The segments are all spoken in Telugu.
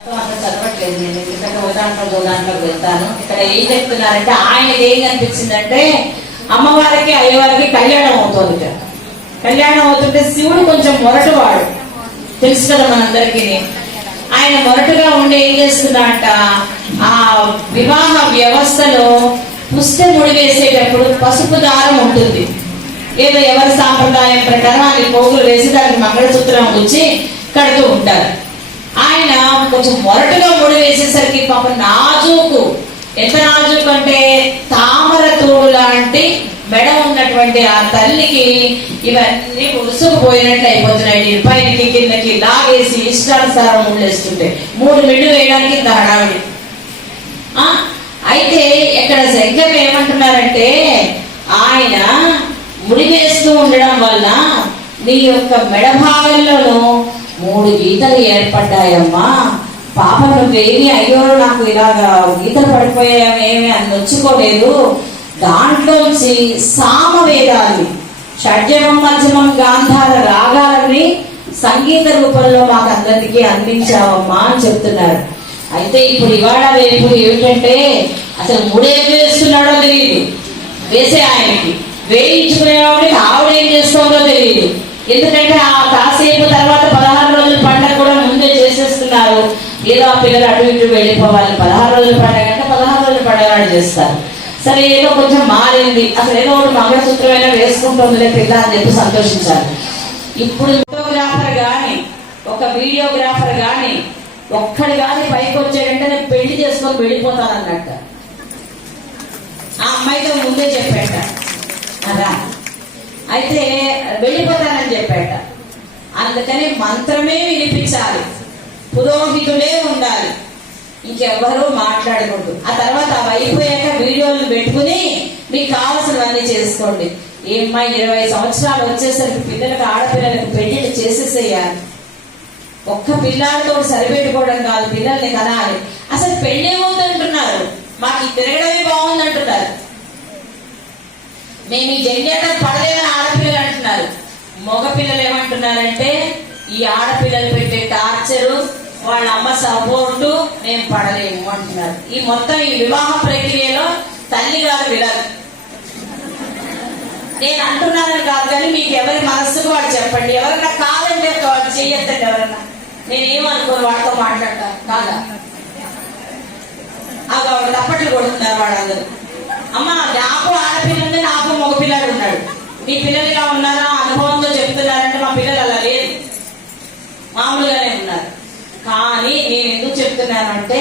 చదవట్లేదు నేను ఎందుకంటే ఉదాంట్లోకి వెళ్తాను. ఇక్కడ ఏం చెప్తున్నారంటే ఆయనకి ఏం కనిపించిందంటే అమ్మవారికి అయ్యవారికి కళ్యాణం అవుతుంది. కళ్యాణం అవుతుంటే శివుడు కొంచెం మొరటువాడు, తెలుసు కదా మనందరికీ. ఆయన మొరటుగా ఉండి ఏం చేస్తున్నాడంట, ఆ వివాహ వ్యవస్థలో పుస్తె ముడి వేసేటప్పుడు పసుపు దారం ఉంటుంది. ఏదో ఎవరి సాంప్రదాయం ప్రకారం అది పోగులు వేసి దానికి మంగళసూత్రం గుచ్చి కడుతూ ఉంటారు. ఆయన కొంచెం మొరటుగా ముడి వేసేసరికి పాప నాజూకు, ఎంత నాజూకు అంటే తామర తోడు లాంటి మెడ ఉన్నటువంటి ఆ తల్లికి ఇవన్నీ ఉసుకుపోయినట్లు అయిపోతున్నాయి. పైకి కిందకి లాగేసి ఇష్టానుసారం ముళ్ళేస్తుంటే 3 మిళ్ళు వేయడానికి ఇంత హడావిడి. అయితే ఇక్కడ శంకర్ ఏమంటున్నారంటే ఆయన ముడి వేస్తూ ఉండడం వల్ల నీ యొక్క మెడ భాగంలోనూ 3 గీతలు ఏర్పడ్డాయమ్మా. పాప నువ్వేమి అయ్యో నాకు ఇలాగా గీతలు పడిపోయామేమి అని నొచ్చుకోలేదు. దాంట్లోంచి సామవేదాన్ని, షడ్జమం మధ్యమం గాంధార రాగాలని సంగీత రూపంలో మాకు అందరికీ అందించావమ్మా అని చెప్తున్నారు. అయితే ఇప్పుడు ఇవాళ రేపు ఏమిటంటే అసలు ముడేం వేస్తున్నాడో తెలియదు, వేసే ఆయనకి వేయించుకునేవాడికి ఆవిడ ఏం చేస్తుందో తెలియదు. ఎందుకంటే ఆ కాసేపు తర్వాత 16 రోజుల పండుగ కూడా ముందే చేసేస్తున్నారు. ఏదో ఆ పిల్లలు అటు ఇటు వెళ్ళిపోవాలి. 16 రోజుల పండుగ అంటే 16 రోజుల పండుగ చేస్తారు. సరే ఏదో కొంచెం మారింది, అసలు ఏదో ఒకటి మంగళసూత్రమైనా వేసుకుంటుందిలే పిల్ల అని చెప్పి సంతోషించాలి. ఇప్పుడు ఫోటోగ్రాఫర్ గాని ఒక వీడియోగ్రాఫర్ గాని ఒక్కడు గాని పైకి వచ్చాడంటే నేను పెళ్లి చేసుకొని వెళ్ళిపోతానన్నట్ట. ఆ అమ్మాయితో ముందే చెప్పాట అదా, అయితే వెళ్ళిపోతానని చెప్పాట. అందుకని మంత్రమే వినిపించాలి, పురోహితుడే ఉండాలి, ఇంకెవ్వరూ మాట్లాడకూడదు. ఆ తర్వాత అవి అయిపోయాక వీడియోలు పెట్టుకుని మీకు కావాల్సినవన్నీ చేసుకోండి. ఏమ్మా 20 సంవత్సరాలు వచ్చేసరికి పిల్లలకు, ఆడపిల్లలకు పెళ్లిళ్ళు చేసేసేయాలి. ఒక్క పిల్లాడితో సరిపెట్టుకోవడం కాదు, పిల్లల్ని కనాలి. అసలు పెళ్ళేమవుతుంటున్నారు, మాకు తిరగడమే బాగుందంటున్నారు. మేము ఈ జంజాటం పడలేదని ఆడపిల్లలు అంటున్నారు. మగ పిల్లలు ఏమంటున్నారంటే ఈ ఆడపిల్లలు పెట్టే టార్చరు, వాళ్ళ అమ్మ సపోర్టు మేము పడలేము అంటున్నారు. ఈ మొత్తం ఈ వివాహ ప్రక్రియలో తల్లి గారు విడాలి. నేను అంటున్నానని కాదు కానీ మీకు ఎవరి మనస్సుకు వాడు చెప్పండి. ఎవరన్నా కాదంటే వాడు చెయ్యొద్దండి. ఎవరన్నా నేనేమనుకోను వాడితో మాట్లాడతా కాదా, వాడు తప్పట్లు కొడుతున్నారు వాళ్ళందరూ. అమ్మ నాకు ఆడపిల్ల ఉంది, నాకు మగపిల్లాడు ఉన్నాడు. మీ పిల్లలు ఇలా ఉన్నారా, అనుభవంతో చెప్తున్నారంటే మా పిల్లలు అలా లేదు, మామూలుగానే ఉన్నారు. కానీ నేను ఎందుకు చెప్తున్నానంటే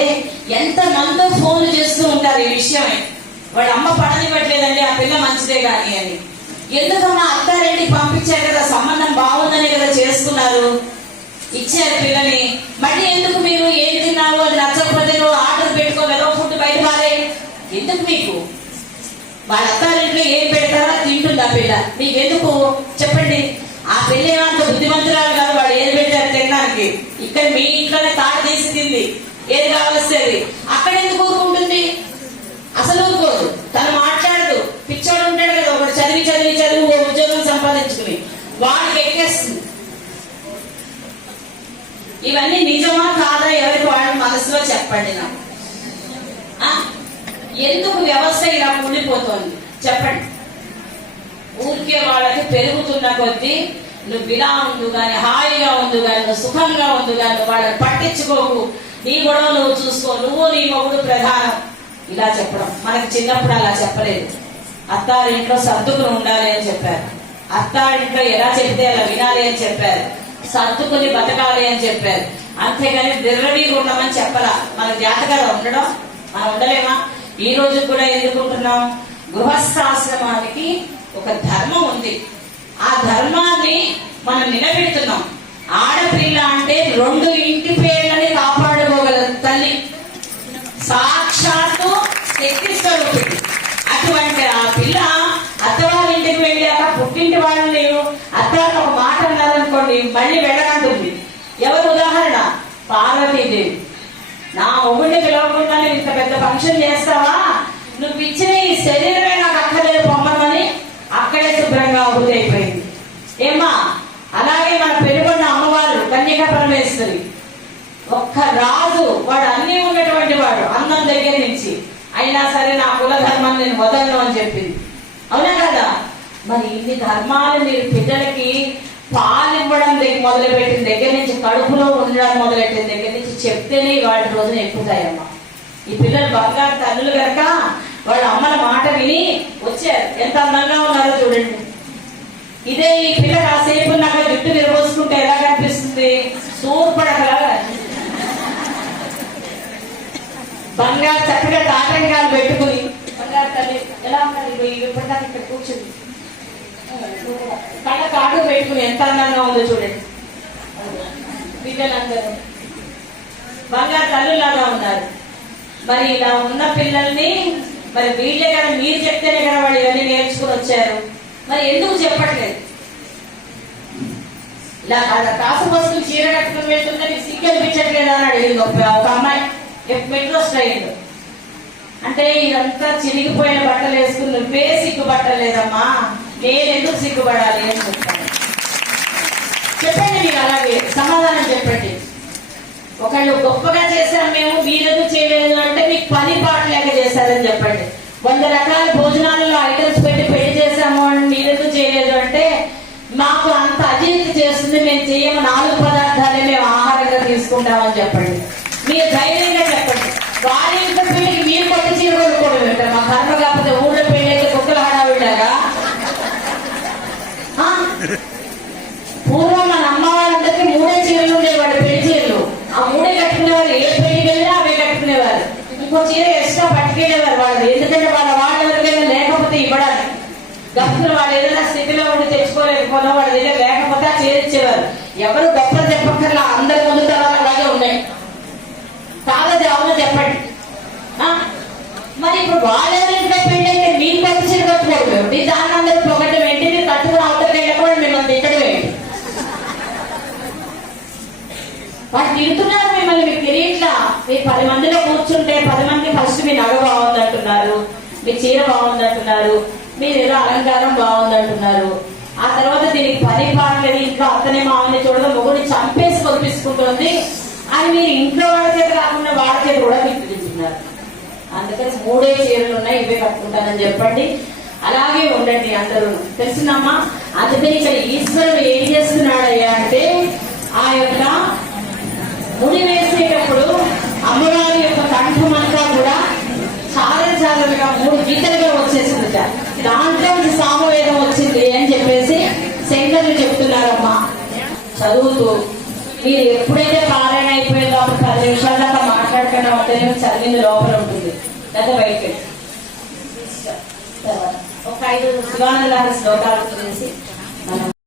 ఎంత మందో ఫోన్లు చేస్తూ ఉంటారు ఈ విషయమే. వాళ్ళ అమ్మ పడనివ్వట్లేదండి, ఆ పిల్ల మంచిదే కానీ అని. ఎందుకమ్మా అత్తారింటికి పంపించారు కదా, సంబంధం బాగుందనే కదా చేసుకున్నారు, ఇచ్చారు పిల్లని. మళ్ళీ ఎందుకు మీరు ఏం తిన్నావు అది నచ్చకపోతే ఆర్డర్ పెట్టుకోలేదో ఫుడ్ బయట మారే ఎందుకు? మీకు వాళ్ళ అత్తారింట్లో ఏం పెడతారో తింటుంది ఆ పిల్ల, మీకెందుకు చెప్పండి? ఆ పిల్ల ఏమంత బుద్ధిమంతురాలు కాదు, వాడు ఏది పెట్టారు తినడానికి. ఇక్కడ మీ ఇంట్లోనే తాడు తీసి తింది, ఏది కావలసేది. అక్కడ ఎందుకు ఊరుకుంటుంది? అసలు ఊరుకోదు, తను మాట్లాడదు. పిచ్చోడు ఉంటాడు కదా ఒకటి, చదివి చదివి చదివి ఉద్యోగం సంపాదించుకుని వాడికి ఎక్కేస్తుంది. ఇవన్నీ నిజమా కాదా ఎవరికి వాడి మనసులో చెప్పండి నాకు. ఎందుకు వ్యవస్థ ఇలా ఉండిపోతోంది చెప్పండి? ఊరికే వాళ్ళకి పెరుగుతున్న కొద్దీ నువ్వు ఇలా ఉండు గాని, హాయిగా ఉండు గాని, నువ్వు సుఖంగా ఉండు గాని, వాళ్ళని పట్టించుకోకు, నీ గొడవ నువ్వు చూసుకో, నువ్వు నీ మొగుడు ప్రధానం, ఇలా చెప్పడం. మనకి చిన్నప్పుడు అలా చెప్పలేదు. అత్తారింట్లో సర్దుకుని ఉండాలి అని చెప్పారు, అత్తారింట్లో ఎలా చెప్తే అలా వినాలి అని చెప్పారు, సర్దుకుని బతకాలి అని చెప్పారు. అంతేగాని దిర్రవీగా ఉండమని చెప్పరా. మన జాతకాలు ఉండడం మనం ఉండలేమా? ఈ రోజు కూడా ఎందుకుంటున్నాం? గృహస్థాశ్రమానికి ఒక ధర్మం ఉంది, ఆ ధర్మాన్ని మనం నిలబెడుతున్నాం. ఆడపిల్ల అంటే 2 ఇంటి పేర్లని కాపాడుకోగల తల్లి, సాక్షాత్తు శక్తి స్వరూపిణి. అటువంటి ఆ పిల్ల అత్తవారి ఇంటికి వెళ్ళాక పుట్టింటి వాళ్ళు లేవు, అత్తవారు ఒక మాట అన్నారనుకోండి మళ్ళీ వెళ్ళనంటుంది. ఎవరు ఉదాహరణ? పార్వతీదేవి. నా మొగుడిని పిలవకుండానే ఇంత పెద్ద ఫంక్షన్ చేస్తావా, నువ్వు ఇచ్చిన ఈ శరీరమే నాకు అక్కర్లేదు పొమ్మని అక్కడే శుభ్రంగా అభివృద్ధి అయిపోయింది. ఏమ్మా అలాగే మన పెరుగున్న అమ్మవారు కన్యకా పరమేశ్వరి ఒక్క రాజు, వాడు అన్ని ఉన్నటువంటి వాడు అందం దగ్గర నుంచి, అయినా సరే నా కుల ధర్మాన్ని నేను వదలను అని చెప్పింది. అవునా కదా? మరి ఇన్ని ధర్మాలు మీరు పిల్లలకి పాలివ్వడం మొదలుపెట్టిన దగ్గర నుంచి, కడుపులో ఉండడం మొదలెట్టిన దగ్గర నుంచి చెప్తేనే వాటి రోజున ఎక్కుతాయమ్మా. ఈ పిల్లలు బంగారు తల్లులు కనుక వాళ్ళ అమ్మల మాట విని వచ్చారు. ఎంత అందంగా ఉన్నారో చూడండి. ఇదే ఈ పిల్ల కాసేపు నాకు జుట్టు విరబోసుకుంటే ఎలా కనిపిస్తుంది? సూర్పడకలాగా బంగారు చక్కగా తాటంకాలు పెట్టుకుని బంగారు తల్లి ఎలా ఉన్నారు ఇప్పటిదాకా ఇక్కడ కూర్చుంది, కళ్ళ కాటు పెట్టుకుని ఎంత అందంగా ఉందో చూడండి. పిల్లలందరూ బంగారు తల్లులాగా ఉన్నారు. మరి ఇలా ఉన్న పిల్లల్ని మరి వీళ్ళే కదా, మీరు చెప్తేనే కదా వాళ్ళు ఇవన్నీ నేర్చుకుని వచ్చారు. మరి ఎందుకు చెప్పట్లేదు? ఇలా కాసు వస్తువు చీర కట్టుకుని వెళ్తుంటే నీకు సిగ్గు అనిపించట్లేదు అని అడిగింది ఒక అమ్మాయి మెట్రో స్టైల్. అంటే ఇదంతా చిరిగిపోయిన బట్టలు వేసుకుని నువ్వే సిగ్గుపట్టలేదమ్మా, నేను ఎందుకు సిగ్గుపడాలి అని చెప్తాను. చెప్పండి, మీరు అలాగే సమాధానం చెప్పండి. ఒకళ్ళు గొప్పగా చేశారు మేము, మీరెందుకు చేయలేదు అంటే మీకు పని పాట లేక చేశారని చెప్పండి. 100 రకాల భోజనాలలో ఐటమ్స్ పెట్టి పెళ్లి చేశాము అని మీరెందుకు చేయలేదు అంటే మాకు అంత అజీర్తి చేస్తుంది, మేము చేయము, 4 పదార్థాలే మేము ఆహారంగా తీసుకుంటామని చెప్పండి. మీరు ధైర్యంగా చెప్పండి. వారి ఇంట్లో పెళ్లికి మీరు కొత్త చీర కొనుక్కోవడం పెట్టారు. మా కర్మ కాకపోతే ఊళ్ళో పెళ్లి అయితే కుక్కలు హడావిడ్డాగా. పూర్వం మన అమ్మ వాళ్ళందరికీ 3 చీరలు ఉండేవాడు, పెళ్లి చీరలు. ఆ 3 కట్టుకునేవారు. ఏ పెళ్లికి వెళ్ళినా అవే కట్టుకునేవారు. ఇంకో చీర ఎక్స్ట్రా పట్టుకెళ్ళేవారు వాళ్ళు, ఎందుకంటే వాళ్ళ ఎవరికైనా లేకపోతే ఇవ్వడానికి. గప్పులు వాళ్ళు ఏదైనా స్థితిలో ఉండి తెచ్చుకోలేకపోయినా వాళ్ళ దగ్గర లేకపోతే ఆ చీర ఇచ్చేవారు. ఎవరు గొప్పలు చెప్పక్కర్లా, అందరి ముందు తరాలు అలాగే ఉన్నాయి. కాదు అవును చెప్పండి. మరి ఇప్పుడు వాళ్ళెవరింట్లో పెళ్లి అయితే మీరు కొత్త చీర కట్టుకోవడం ఏంటి? దాన్ని అందరూ పొగట్టం ఏంటి? మీరు కట్టుకుని అవతలకి వెళ్ళకూడదు, మిమ్మల్ని తిట్టడం ఏంటి? వాళ్ళు తిడుతున్నారు మిమ్మల్ని, మీకు తెలియట్లా. మీరు 10 మందిలో కూర్చుంటే 10 మంది ఫస్ట్ మీ నగ బాగుందంటున్నారు, మీ చీర బాగుందంటున్నారు, మీరు ఏదో అలంకారం బాగుందంటున్నారు. ఆ తర్వాత దీనికి పని పాడలేదు, ఇంట్లో అత్తనే మామని చూడడం మొగుడిని చంపేసి కొనిపించుకుంటుంది అని మీరు ఇంట్లో వాళ్ళ చేత కాకుండా వాళ్ళ చేత కూడా మీకు పిలుస్తున్నారు. అందుకని 3 చీరలు ఉన్నాయి, ఇవే కట్టుకుంటానని చెప్పండి. అలాగే ఉండండి అందరూ, తెలిసిందమ్మా. అందుకని ఇక్కడ ఈశ్వరుడు ఏం చేస్తున్నాడయ్యా అంటే ఆ యొక్క ముడి వేసేటప్పుడు అమ్మవారి యొక్క కంఠం అంతా కూడా చాలా 3 గీతలుగా వచ్చేసింది. దాంట్లో సామవేదం వచ్చింది అని చెప్పేసి శంకర్లు చెప్తున్నారమ్మా. చదువుతూ మీరు ఎప్పుడైతే పారాయణ అయిపోయిందో అప్పుడు 10 నిమిషాల దాకా మాట్లాడకుండా ఉంటేనే చదివింది లోపల ఉంటుంది, లేదా బయటకి. తర్వాత ఒక 5 శివానంద శ్లోకాలు చేసి మనం